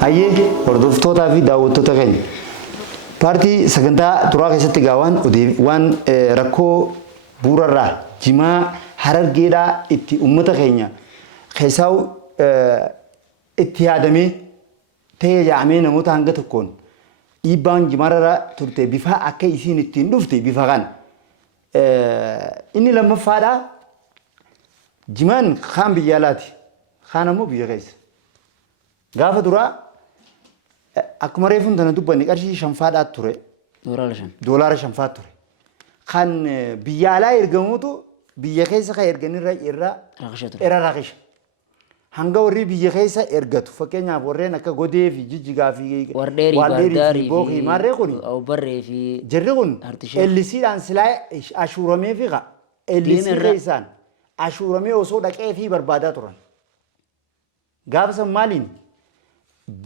Hayyee hordoftootaa fi daawwattoota keenya paartii sagantaa turaa keessatti gaawwan waan rakkoo bu'uurarraa jimaa harargeedhaa itti uummata keenya keessaa itti yaadamee ta'ee yaa'amee namoota hanga tokkoon dhiibbaan jimaarra turte bifa akka isiin ittiin dhufte bifa kana. Inni lammaffaadhaa jimaan kaan biyya alaati kaan ammoo biyya keessa. Gaafa duraa akkuma reefuun tana dubbanni qarshii shanfaadhaa ture. Doolaara shanfaa ture. Kan biyya alaa ergamuutu biyya keessa kan erganirra irra raaqisha. Hanga warri biyya keessa ergatu fakkeenyaaf warreen akka godee fi jijjigaa fi waldheerii fi bookii maarree kun jirri kun ellisiidhaan silaa ashuuramee fi ellisii keessaan ashuuramee osoo dhaqee fi barbaadaa turan. Gaafa san maaliin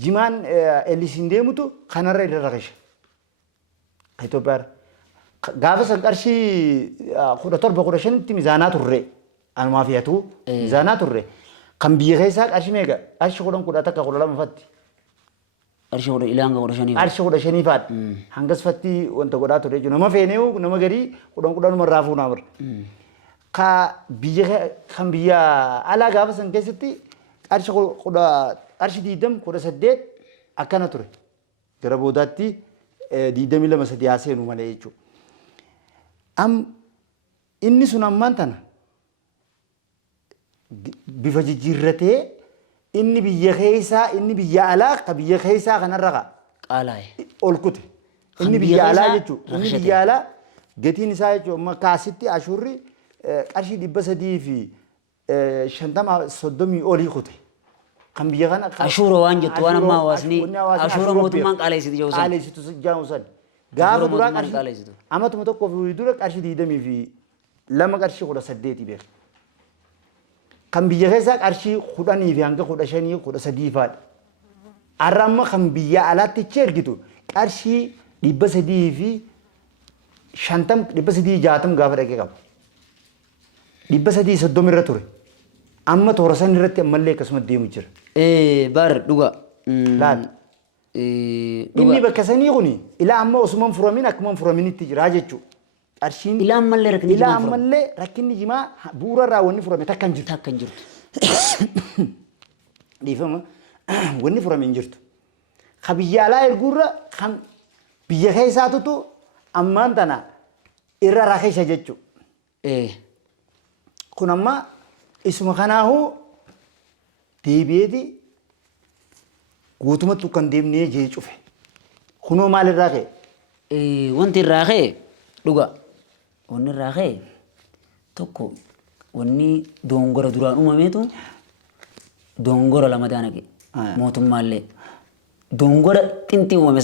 jimaan ellisiin deemutu kanarra irra raaqisha. Itoophiyaa gaafa san qarshii 17-15 mizaanaa turre anumaa fi hatuu mizaanaa turre. Kan biyya keessaa qarshii meeqa? Qarshii 10 takka 12 fatti. Qarshii 10 ilanga 15. Qarshii 15 fatti. Hangas fatti wanta godhaa ture jechuudha. Nama feenee nama garii 10 marraa fuunaa bira. Kan biyya alaa gaafa san keessatti qarshii 20-18 akkana ture. Gara boodaatti 22 haa seenu malee jechuudha. Inni sun ammaan tana bifa jijjiirratee inni biyya keessaa inni biyya alaa ka biyya keessaa kanarra qaalaa'e ol kute inni biyya alaa jechuudha inni biyya alaa gatiin isaa jechuudha amma kaasitti ashurri qarshii 300 fi 50-30 olii kute kan biyya kana ashura waan jettu waan amma hawaasni ashura mootummaan qaaleessitu jawusan qaaleessitu jawusan gaafa duraa qarshii amatuma tokko fi dura qarshii 20 fi lama qarshii 18 beeku. Kan biyya keessaa qarshii 10 fi hanga 15 13 faadha. Arramma kan biyya alaatti ergitu qarshii 300 fi 50 360 gaafa dhaqee qaba. 330 irra ture. Amma toora san irratti ammallee akkasuma deemu jira. Bar dhuga. Laal. Inni bakka sanii kuni ilaa amma osuma furamin akkuma furaminitti jira jechuudha. Qarshiin ilaan mallee rakkinni jimaa bu'uura irraa wanni furame takka hin jirtu. Takka hin jirtu. Dhiifama wanni furame hin jirtu. Ka biyya alaa erguurra kan biyya keessaatutu ammaan tana irra raaqisha jechuudha. Kun amma isuma kanaahuu deebi'eeti guutumatti kan deemnee jee cufe. Kunoo maalirraa ka'e? Wanti irraa ka'e dhuga. Wanni irraa ka'e tokko wanni dongora duraan uumameetu dongora lama daanaqe mootummaallee dongora xinxii uumame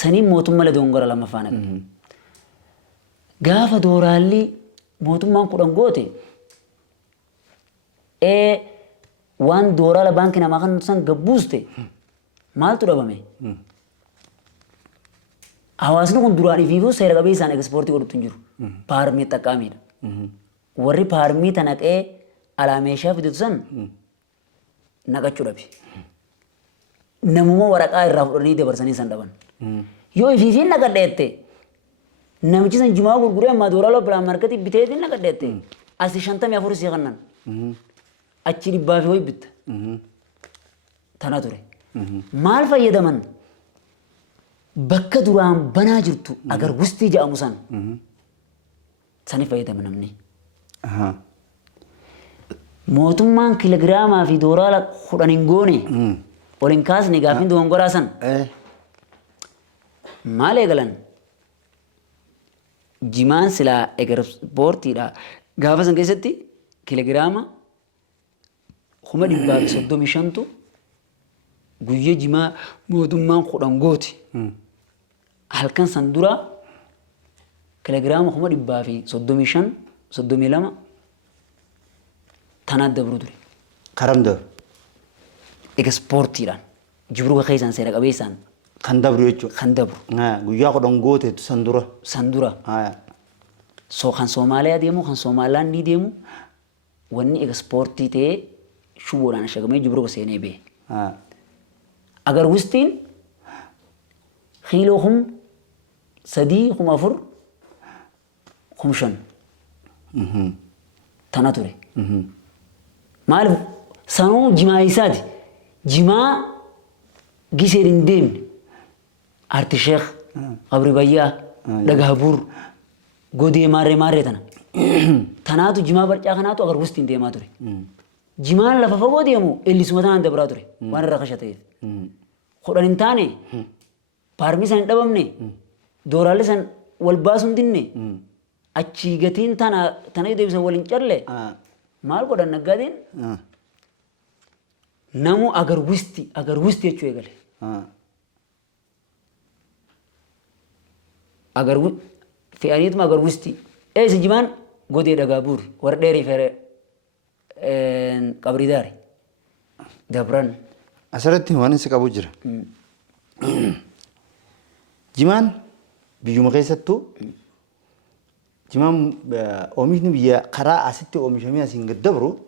saniin mootummallee dongora lamaffaa naqe. Gaafa dooraalli mootummaan 10 goote waan dooraala baankii namaa kan san gabbuuste maaltu dhabame? Hawaasni kun duraanii fi seera qabeessaan ekspoortii godhutu hin jiru. Paarmii xaqqaamiidha. Warri paarmii tanaqee alaa meeshaa fidatu san naqachuu dhabe. Namuma waraqaa irraa fudhanii dabarsanii san dhaban. Yoo ifiifiin naqadheette namichi san jimaa gurguree ammaa doolaa bilaan markatii biteetiin naqadheette asii 54 sii kannan achi 100 fi ho'i bitta. Tana ture. Maal fayyadaman? Bakka duraan banaa jirtu agar wustii jedhamu san sani fayyadama namni. Mootummaan kiilogiraamaa fi doolaara 10 hin goone ol hin kaasne gaafin dongoraa san maal eegalan jimaan silaa ekspoortiidha gaafa san keessatti kiilogiraama 135 guyyaa jimaa mootummaan 10 gooti. Halkan san dura kiilogiraama 135 tanaa dabru ture. Karam dabru? Ekspoortiidhaan jibruu keessaan seera qabeessaan. Kan dabru jechuudha. Kan dabru. Guyyaa 10 gooteetu san dura. San dura. Kan Soomaaliyaa deemu kan Soomaaliyaan deemu wanni ekspoortii ta'ee shuboodhaan ashagamee jibruu seenee bee. أجر وستين خيلو خم سدي خم أفر خمشن تناتوري مالف سانو جماعيسات جماع جيسيرين دين أرتشيخ قبر بيا دغهبور غودي ماري ماري تناتو جماع برجع خناتو أجر وستين دي ماتوري جماع لفافو ديمو اللي سمتان دبراتوري وانا رخشتي خوران انتاني بارمي سان دبمني دورالي سان والباسون ديني أشي غتين تنا يدي بسان والانشارلي مال قدان نقادين نمو أجر وستي يچو يغالي أجر في أنيت ما أجر وستي إيه سجمان غودي دغابور ورديري فر قبري داري دبران أسرتي وانا سكابو جرا جمان بيجوم غيستو جمان أميشني بيا قراء أستي أميشمي أسين قدبرو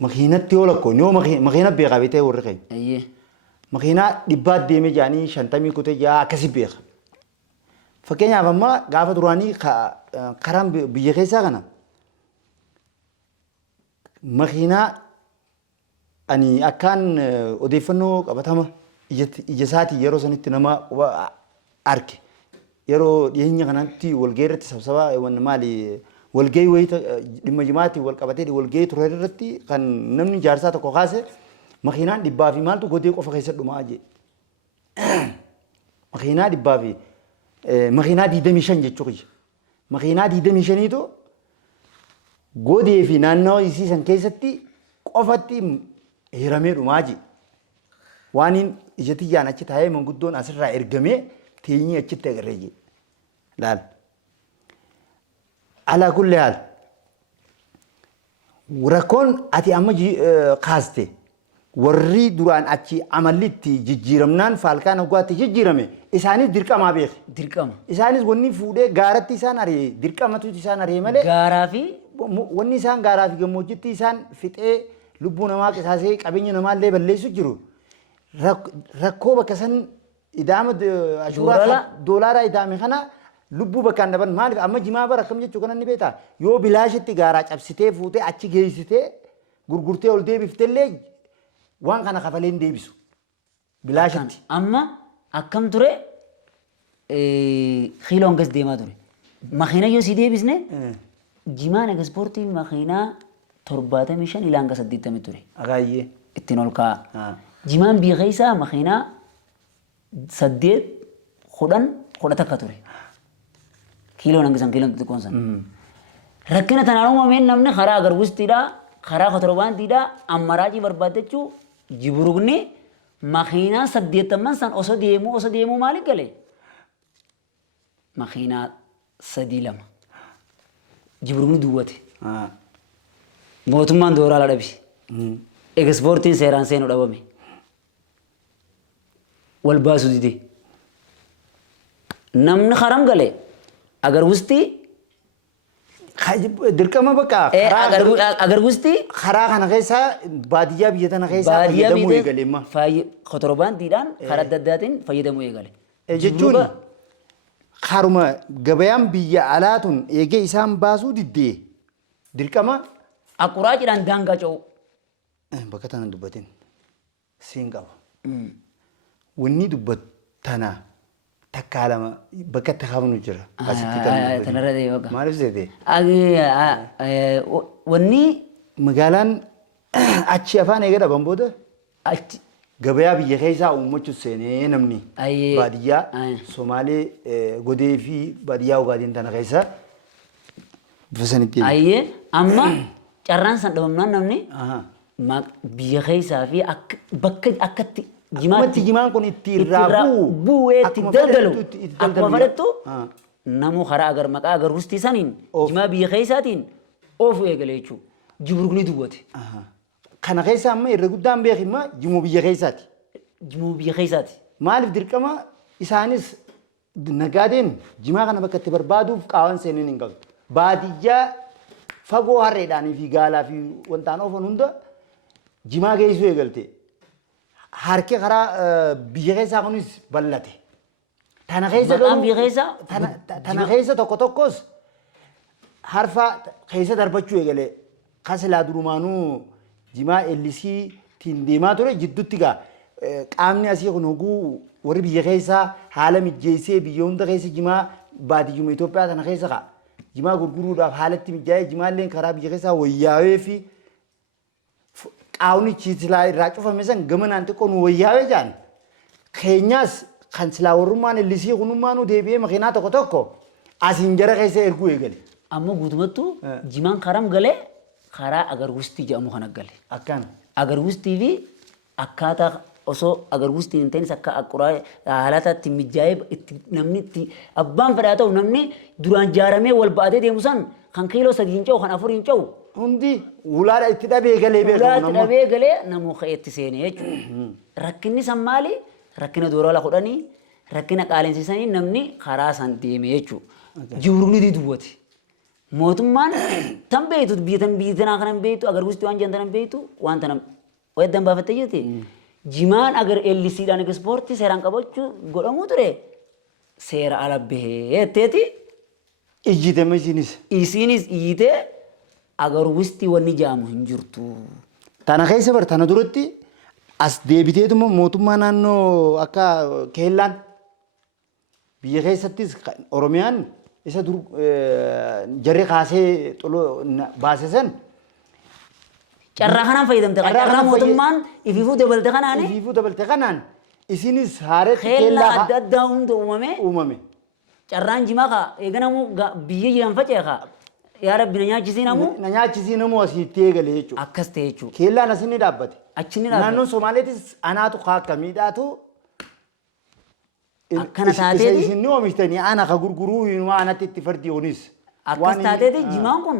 مخينة تيولا كونيو مخينة بيغابيته ورقي أيه مخينة دبات ديمي جاني شانتامي كوتي جا كسي بيغ فكينيا فما غافة دراني قرام بيا غيسا غنا مخينة أني أكان أضيفنو قبتها إجازاتي يرو سنتي نما وأرك يرو يهني غنانتي والجيرة تسبسبا ونمالي والجي ويت لما جماعتي والقبتي والجي تريرتي كان نمني جارسات كوخاسة مخينا دبافي مالتو قدي كوفا خيسة دماجي مخينا دبافي مخينا دي دميشان جتشوكي مخينا دي دميشانيتو قدي في نانو يسي سنكيستي قفتي هرمي دماجي وانين إجتي جانا أشتهاي من قدون أسرع إرجمي تيني أشتهاي غريجي لال على كل حال وركون أتي أمجي قاستي وري دوران أشي عملتي جيرمنان فالكان أقواتي جيرمي إسانيس دركا ما بيخ دركام إسانيس وني فودة غارت إسان أري دركا ما تو إسان أري ماله غارافي وني إسان غارافي كموجت إسان فتة لبونا ما كساسي كابيني نمال لي بلليسو جرو ركو بكسن إدامة أشورا دولار إدامة خنا لبو بكان دبن مالك أما جماعة بركم جت شكرا نبيتا يو بلاش تجارة أبسطة فوتة أشي جيسته غرغرته أولدي بفتلة وان كنا خفلين ديبسو بلاش أما أكم ترى خيلون قصدي ما ترى مخينا يو سيدي بسنة جماعة إكسبورتي مخينا ترباته مشان إلى أنك سديت تمتوري أغاية اتنول كا جمان بيغيسا مخينا سديت خدان تكاتوري كيلو نانجسان كيلو تكونسان ركنا تنارو مين نمني خرا أگر وستيدا خرا خطربان تيدا أمراجي بربادتشو جبروغني مخينا سديت تمن سان أوسو ديمو مالك كله مخينا سديلم جبروغني دواتي موتمان دورا لدبي إكسبورتين سيران سينو دبامي والباسو دي نمن خرام قلي أگر وستي دركما بكا أگر وستي خرا خنا غيسا بادية بيتنا غيسا فيدمو يقلي ما خطربان تيران خرد دادين فيدمو يقلي جتون خارما جبيان بيا علاتون يجي إسام باسو دي دركما أقراج دان دانغا جو بكتنا دبتين سينغاو وني دبتنا تكالما بكت خامنو جرا أسيتي تنرى دي وقا ما عرف زيدي وني مقالان أتشي أفان إيقادا بمبودا أتشي قبيا بيا خيسا أموچو سيني نمني باديا سومالي غودي في باديا وغادين تانا خيسا بفسانيتي أيه أما carraan san dhabamnaan namni biyya keessaa fi bakka akkatti jimaan kun itti irraa bu'ee itti daldalu akkuma fudhattu namu karaa agar maqaa agar rustii saniin jimaa biyya keessaatiin oofu eegale jechuudha. Jiburugni duwwate. Kana keessa amma irra guddaan beekima jimoo biyya keessaati. Jimoo biyya keessaati. Maaliif dirqama isaanis nagaadeen jimaa kana bakka itti barbaaduuf qaawan seenanii hin qabdu. Baadiyyaa fagoo harreedhaanii fi gaalaa fi wantaan oofan hunda jimaa geessuu eegalte. harki karaa biyya keessaa kunis bal'ate. Tana keessa Maqaan biyya keessaa? tana keessa tokko tokkos harfa keessa darbachuu eegalee kasilaa durumaanuu jimaa ellisii tiin deemaa ture jidduutti gaa qaamni asii kun hoguu warri biyya keessaa haala mijeessee biyya hunda keessa jimaa baadiyyuma Itoophiyaa tana keessa kaa jimaa gurguruudhaaf haalatti mijaa'ee jimaalleen karaa biyya keessaa wayyaawee fi qaawni chiisilaa irraa cufame san gamanaan xiqqoo nu wayyaawee jaan keenyaas kan silaa warrummaan ellisii kunummaa nu deebi'ee makiinaa tokko tokko asiin jara keessa erguu eegale. Amma guutumattuu jimaan karam galee karaa agarwustii jedhamu kana gale. Akkana. Agarwustii fi akkaataa osoo agarwustii hin ta'inis akka aquraa haalata itti mijaa'ee itti namni itti abbaan fedhaa ta'u namni duraan jaaramee wal ba'atee deemu san kan kiiloo 3 hin ca'u kan 4 hin ca'u. Hundi ulaadha itti dhabee galee beekamu. Ulaadha itti dhabee galee namoo ka'ee itti seenee jechuudha. Rakkinni san maali? Rakkina doorala kudhanii rakkina qaalensisanii namni karaa san deeme jechuudha. Jiruuni diduwwati. Mootummaan tan beeytu biyya tanaa kanan beeytu agarwustii waan jantanan beeytu waan tanam wayeddan baafattee jirti. Jimaan agar ellisiidhaan ispoortii seeraan qabachuu godhamuu ture seera ala bahee jetteeti. Iyyitame isinis. Isinis iyyitee agarwustii wanni jaamu hin jirtu. Tana keessa bar tana duratti as deebiteetuma mootummaa naannoo akka keellaan biyya keessattis Oromiyaan isa dur jarri kaasee baasesan. Carraa kanaan fayyadamte carraa mootummaan ifiifuu dabalte kanaani. Ifiifuu dabalte kanaan isinis haaree keellaa adda addaa hunda uumame. Carraan jimaa kaa eeganamu biyya jiran facee kaa yaa rabbi na nyaachisiinamu. Na nyaachisiinamu asitti eegale jechuudha. Akkas ta'e jechuudha. Keellaan asinni dhaabbate. Achi ni dhaabbate. Naannoon Somaaleetis anaatu kaa akka miidhaatu. Akkana taateeti. Isinni oomishtanii ana ka gurguruu hinumaa anatti itti fardiyoonis. Akkas taateeti jimaan kun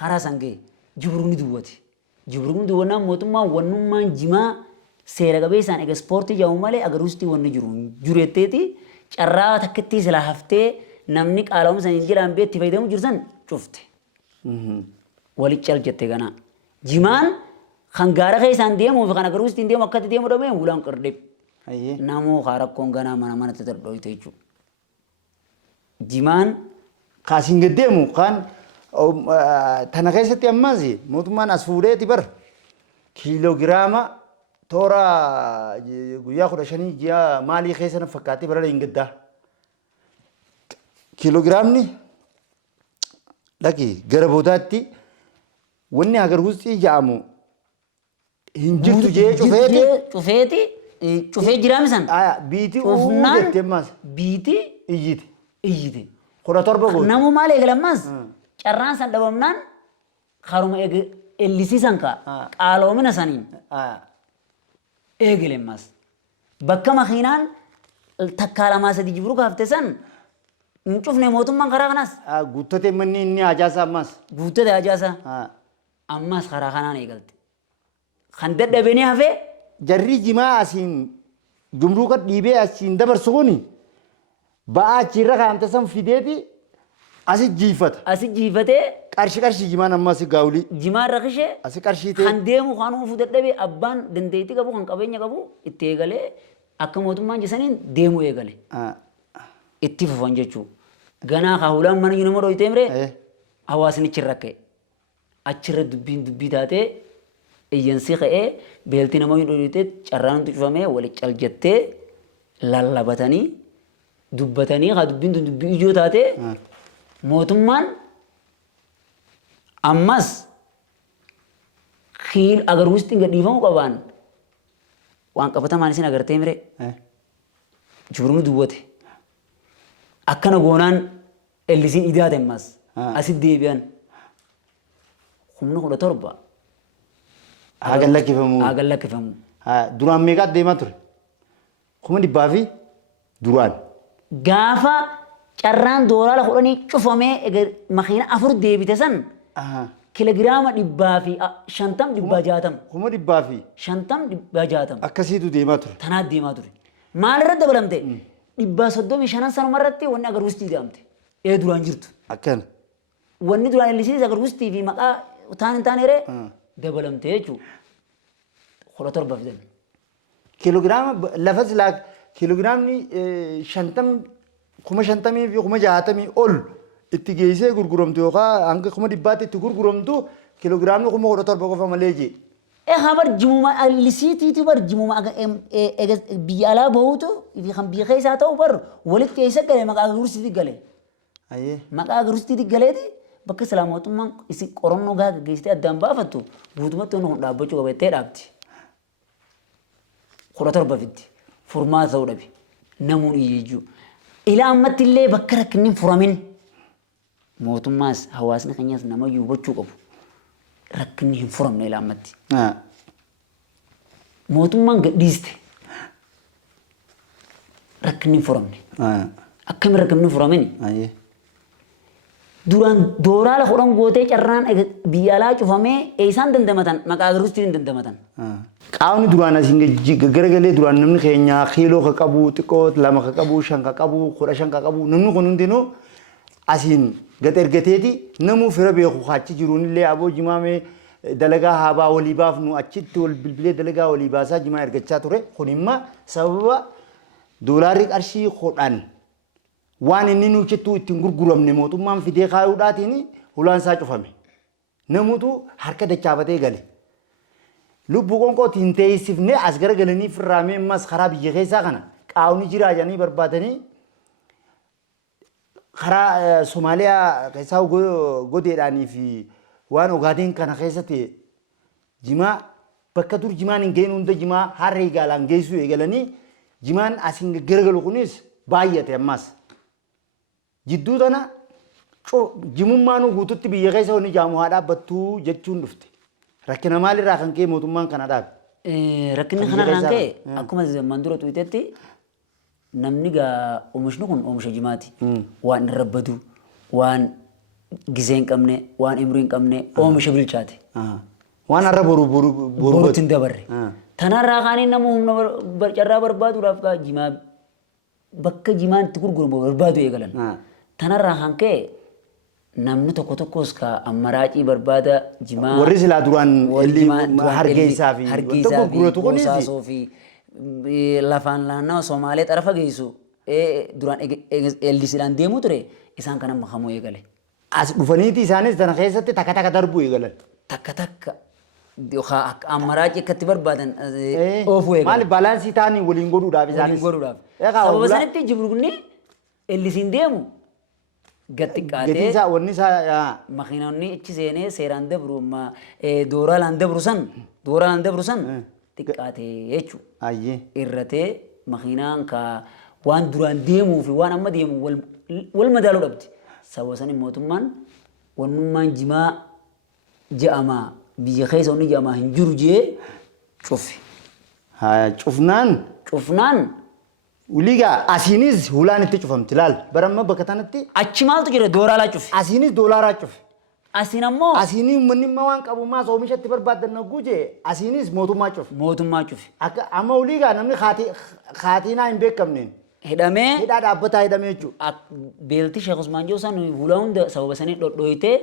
karaa sangee jibruni duwwati. Jibruni duwwannaan mootummaan wannummaan jimaa seera qabeessaan egaa ispoortii jedhamu malee agarwustii wanni jiru jureetteeti carraa takkittii silaa haftee namni qaala'umsa hin jiraan beetti fayyadamu jiru san cufte. Walitti cal jette ganaa. Jimaan kan gaara keessaan deemuu fi kan agarwustiin deemu akkatti deemu dhabee wulaan qirdeeb. Namoo rakkoon ganaa mana manatti dardooyte jechuudha. Jimaan kaasiin gaddeemu kan tana keessatti ammas mootummaan as fuudheeti bar kiiloogiraama toora guyyaa 15 ji'a maalii keessa na fakkaatee bara hin gaddaa. Kiiloogiraamni dhaqi gara boodaatti wanni agarwustii jedhamu hin jirtu jee cufeeti. Cufee jiraami san. Biitii uumuu jettee ammas. Biitii. Iyyite. Iyyite. 17 goota. Namu maal eegalammas carraan san dhabamnaan karuma ellisiisan ka qaaloomina saniin eegalemmas. Bakka makiinaan takkaa lamaa sadii jibruu kaaftee san hin cufne mootummaan karaa kanas. Guuttatee manni inni hajaasa ammas. Guuttatee hajaasa. Ammas karaa kanaan eegalte. Kan dadhabanii hafee. Jarri jimaa asiin gumruuka dhiibee asiin dabarsu kuni ba'aa achirra kaa'amte san fideeti asi jiifata. Asi jiifatee. Qarshii jimaan ammas gaawulii. Jimaan rakkishee. Asi qarshii ta'e. Kan deemu kan uffuu dadhabee abbaan dandeettii qabu kan qabeenya qabu itti eegalee akka mootummaan jessaniin deemuu eegale. Itti fufan jechuudha. Ganaa kaahulaan mana nama dhoyitee miree hawaasni achirra ka'e. Achirra dubbii taatee. Iyyansi ka'ee beeltii nama hidhoolitee carraan hundi cufamee walitti caljettee lallabatanii dubbatanii haa dubbiin dubbii ijoo taatee mootummaan ammas agarwustiin gadhiifamuu qabaan waan qabatamaan isin agartee miree jibruu duwwate akkana goonaan ellisiin idaate ammas asit deebi'an humna 17. Hagan lakkifamu. Hagan lakkifamu. Duraan meeqaa deemaa ture? 100 fi duraan. Gaafa carraan doolaara 10 cufamee makiina 4 deebite san kiloogiraama 150 160. 100 fi 50 160. Akkasiitu deemaa ture. Tanaa deemaa ture. Maal irratti dabalamte? 135 sanuma irratti wanni agarwustii jedhamte. Duraan jirtu. Akkana. Wanni duraan ellisiis agarwustii fi maqaa taan hin taaneree dabalamte jechuudha. 17 fidan. kiloogiraama lafa silaa kiloogiraamni kuma shantamii fi kuma jaatamii ol itti geessee gurguramtu yookaan hanga kuma dhibbaatti itti gurguramtu kiloogiraamni kuma 17 qofa malee jee. Habar jimuma lisiitiiti bar jimuma biyya alaa bahuutu fi kan biyya keessaa ta'u bar walitti keessa galee maqaa gursiiti galee. Maqaa gursiiti galeeti bakka islaamootummaan isin qorannoo gaa gaggeessitee addaan baafattu guutumatti wanni kun dhaabbachuu qabattee dhaabti. 17 fitti furmaata ta'uu dhabe namuun iyyuu. Ilaa ammatti illee bakka rakkinni furamin mootummaas hawaasni keenyas nama hubachuu qabu. Rakkinni hin furamne ilaa ammatti. Mootummaan gadhiiste rakkinni hin furamne. Akkamiin rakkinni furamini? Duraan dooraala hodhan gootee carraan biyya alaa cufamee eessaan dandamatan maqaa gursiitiin dandamatan. Qaawni duraan asiin garagalee duraan namni keenya kiiloo ka qabu xiqqoo 2 ka qabu 5 ka qabu 15 ka qabu namni kun hundinuu asiin gad ergateeti namuu fira beeku achi jiruun illee aboo jimaamee dalagaa haabaa walii baafnu achitti wal bilbilee dalagaa walii baasaa jimaa ergachaa ture kun imma sababa doolaarri qarshii hodhan waan inni nuuchittuu ittiin gurguramne mootummaan fidee kaayuudhaatiin hulaan isaa cufame namuutu harka dachaafatee gale lubbuu qonqootiin teessifne as garagalanii firraamee ammas karaa biyya keessaa kana qaawni jiraa jedhanii barbaadanii karaa Somaaliyaa keessaa godeedhaanii fi waan Ogaadeen kana keessatti jimaa bakka dur jimaan hin geenu hunda jimaa harree gaalaan geessuu eegalanii jimaan asiin garagalu kunis baay'ate ammas. Jidduu tana jimummaanuu guututti biyya keessa wanni jaamu haa dhaabbattuu jechuun dhufte. Rakkina maalirraa kan ka'e mootummaan kana dhaabe? Rakkinni kanarraan ka'e akkuma zaman dura tuutetti namni gaa oomishni kun oomisha jimaati. Waan irra badu, waan gisee hin qabne, waan imrii hin qabne oomisha bilchaate. Waan har'a boruutti hin dabarre. Tanarraa kaanii nama humna carraa barbaaduudhaaf gaa jimaa bakka jimaan itti gurguramu barbaadu eegalan. Tanarraa kan ka'e namni tokko tokkos ka ammaraacii barbaada jimaa. Warri silaa duraan hargeysaa fi gurguratu kunis. Lafaan naannoo Somaalee xarafa geessu duraan eldisiidhaan deemuu ture isaan kana makamuu eegale. As dhufaniiti isaanis tana keessatti takka takka darbuu eegalan. Takka takka ammaraacii akkatti barbaadan oofuu eegale. Maali balaansii ta'anii waliin godhuudhaaf isaanis. Waliin godhuudhaaf. Sababa sanitti jibrugni ellisiin deemu gatti qaatee. Gatiinsaa wanni isaa. Makiinonni ichi seenee seeraan dabru dooraalaan dabru san xiqqaatee jechuudha. Irratee makiinaan ka waan duraan deemuu fi waan amma deemu wal madaaluu dhabdi. Sababa saniin mootummaan wannummaan jimaa je'amaa biyya keessa wanni je'amaa hin jiru jee cufi. Cufnaan. Uligaa asiinis hulaan itti cufamti laal baramma bakka tanatti. Achi maaltu jira dooraalaa cufi. Asiinis doolaaraa cufi. Asiin ammoo. Asiinii uummanni waan qabu maas oomishatti barbaadan naguu jee asiinis mootummaa cufi. Mootummaa cufi. Amma uligaa namni kaatinaa hin beekamneen. Hidhamee. Hidhaa dhaabbataa hidhamee jechuudha. Beelti Sheekh Usmaan Joosan hulaa hunda sababa sanii dhodhooyitee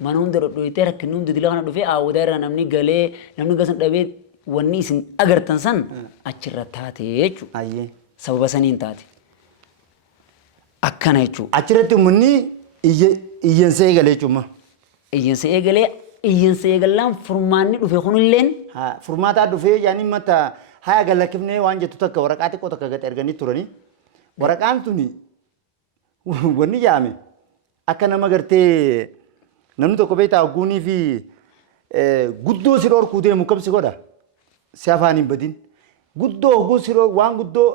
mana hunda dhodhooyitee rakkinni hundi dila kana dhufee awwadaa irraa namni galee namni gasan dhabee wanni isin agartan san achirra taate jechuudha. Sababa saniin taate. Akkana jechuudha. Achirratti uummanni iyyansa eegalee jechuudha. Iyyansa eegalaan furmaanni dhufe kunilleen. Furmaataa dhufee yaani mata haya galakkifnee waan jettu takka waraqaa xiqqoo takka gad erganii turanii. Waraqaan tuni wanni jaame akka nama gartee namni tokko beektaa guunii fi guddoo si dhorkuu deemu qabsi godha. Si afaan hin badin. Guddoo hogguu si waan guddoo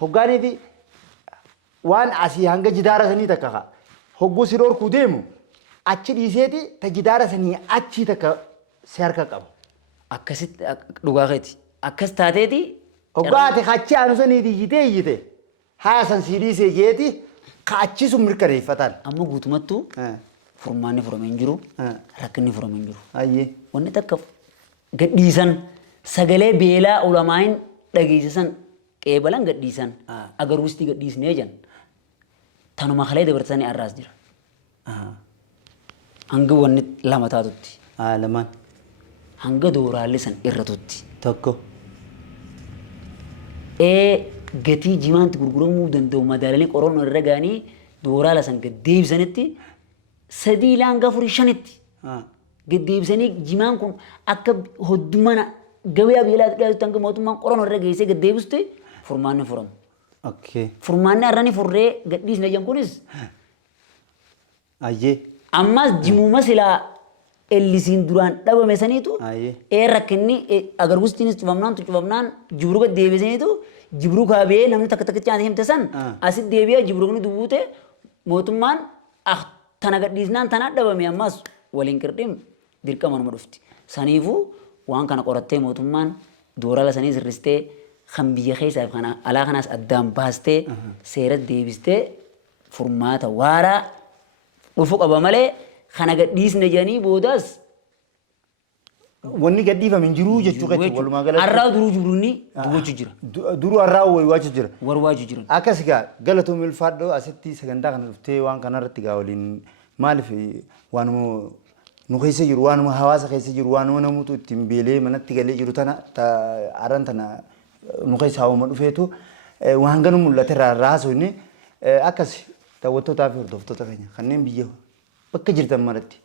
hoggaanii fi waan asii hanga jidaara sanii takka hogguu si dhorkuu deemu achi dhiiseeti ta jidaara sanii achi takka si harka qaba. Akkasitti dhugaa keeti. Akkas taateeti. Hoggaate kachi aanu saniiti iyyite haa san si dhiisee jeeti ka achi sun mirkaneeffatan. Amma guutumattuu furmaanni furamee hin jiru rakkinni furamee hin jiru. Wanni takka gadhiisan sagalee beelaa ulamaa'in dhageessisan qeebalan gadhiisan agaruusti gadhiisnee jan tanuma kalee dabarsanii arraas jira. Hanga wanni lama taatutti. Lamaan. Hanga dooraallee san irra tutti. Tokko. gatii jimaanti gurguramuu danda'u madaalanii qorannoo irra gaanii dooraa lasan gad deebisanitti sadii laanga furii shanitti gad deebisanii jimaan kun akka hoddumana gabaa beelaa dhiyaatu tanga mootummaan qorannoo irra geessee gad deebistu furmaanni furamu. Furmaanni har'ani furree gadhiisna jan kunis ammas jimuma silaa ellisiin duraan dhabame saniitu rakkinni agar gustiinis cufamnaan jibruu gad deebisaniitu jibruu kaabee namni takka takka caanii himte san asit deebi'ee jibruu dubbute mootummaan tana gadhiisnaan tana dhabame ammas waliin qirdhim dirqama nama dhufti. Saniifuu waan kana qorattee mootummaan doorala sanii sirristee kan biyya keessaa kana alaa kanaas addaan baastee seera deebistee furmaata waaraa dhufu qaba malee kana gadhiisne jedhanii boodaas wanni gadhiifame hin jiru jechuu qaba walumaa galatti. Har'aa duruu jibruunni dubbachuu jira. Duruu har'aa waajjuu jira. Warwaajuu jira. Akkas gaa galatoom ilfaadhoo asitti sagantaa kana dhuftee waan kanarratti gaa waliin maaliif waanuma nu keessa jiru waanuma hawaasa keessa jiru waanuma namuutu ittiin beelee manatti galee jiru tana aran tana nu keessa hawaama dhufeetu waan ganu mul'ate raasuu inni akkas daawwattootaa fi hordoftoota keenya kanneen biyya bakka jirtan maratti